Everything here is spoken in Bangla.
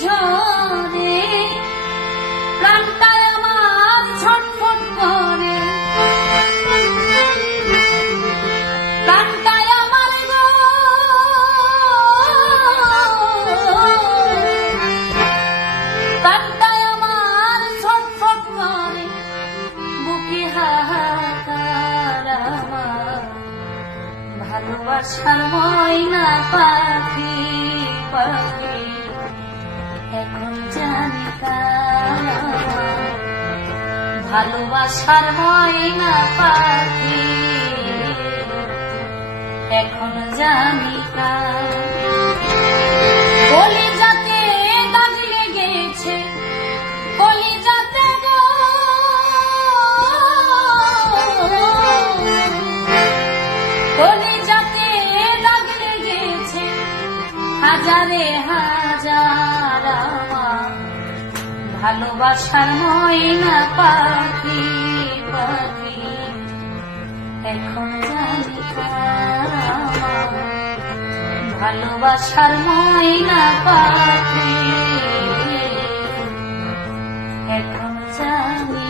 ঝরে প্রাণটায় আমার ছটফট করে প্রাণটায় আমার প্রাণটায় আমার ছটফট করে বুকে হাহাকার আমার ভালোবাসার ময়না পাখি পাখি এখন জানি ভালোবাসার ময়না পাখি এখন জানি কলিজাতে দাগ লেগেছে কলিজাতে গো কলিজাতে দাগ লেগেছে হাজারে হাজার আমার ভালোবাসার ময়না পাখি পাখি এখন জানি ভালোবাসার ময়না পাখি এখন জানি